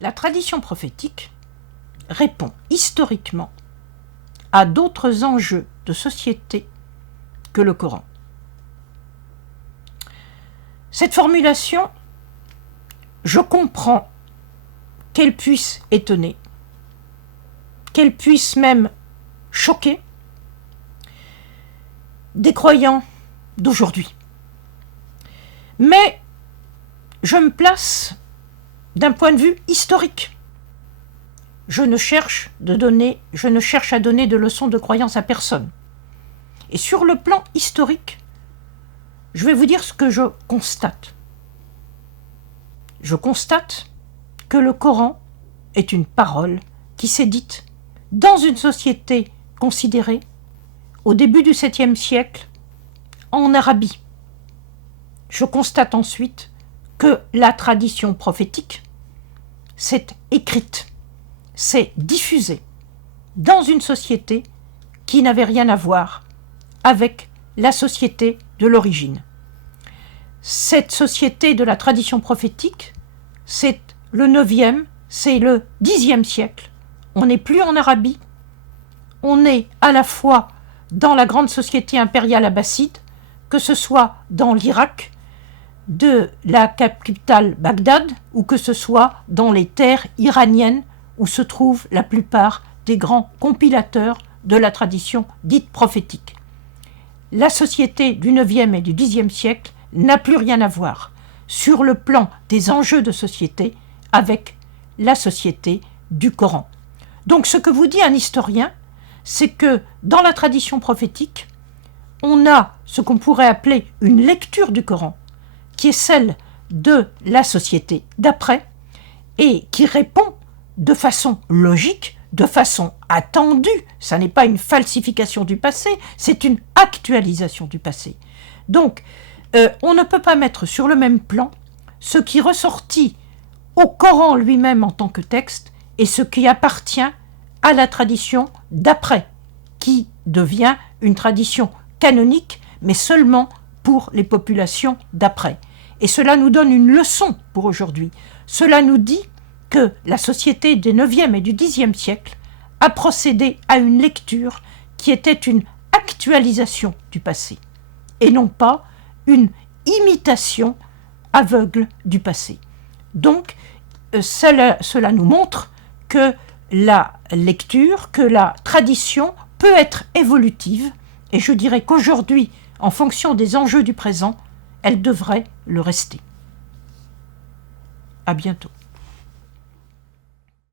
La tradition prophétique répond historiquement à d'autres enjeux de société que le Coran. Cette formulation, je comprends qu'elle puisse étonner, qu'elle puisse même choquer des croyants d'aujourd'hui. Mais je me place d'un point de vue historique. Je ne cherche à donner de leçons de croyance à personne. Et sur le plan historique, je vais vous dire ce que je constate. Je constate que le Coran est une parole qui s'est dite dans une société considérée au début du 7e siècle en Arabie. Je constate ensuite que la tradition prophétique s'est écrite, s'est diffusée dans une société qui n'avait rien à voir avec la société de l'origine. Cette société de la tradition prophétique, c'est le 9e, c'est le 10e siècle. On n'est plus en Arabie, on est à la fois dans la grande société impériale abbasside, que ce soit dans l'Irak, de la capitale Bagdad, ou que ce soit dans les terres iraniennes où se trouvent la plupart des grands compilateurs de la tradition dite prophétique. La société du 9e et du 10e siècle n'a plus rien à voir sur le plan des enjeux de société avec la société du Coran. Donc ce que vous dit un historien, c'est que dans la tradition prophétique, on a ce qu'on pourrait appeler une lecture du Coran, qui est celle de la société d'après, et qui répond de façon logique, de façon attendue. Ça n'est pas une falsification du passé, c'est une actualisation du passé. Donc, on ne peut pas mettre sur le même plan ce qui ressortit au Coran lui-même en tant que texte et ce qui appartient à la tradition d'après, qui devient une tradition canonique, mais seulement pour les populations d'après. Et cela nous donne une leçon pour aujourd'hui. Cela nous dit que la société des 9e et du 10e siècle a procédé à une lecture qui était une actualisation du passé, et non pas une imitation aveugle du passé. Donc, cela nous montre que la lecture, que la tradition peut être évolutive, et je dirais qu'aujourd'hui, en fonction des enjeux du présent, elle devrait le rester. À bientôt.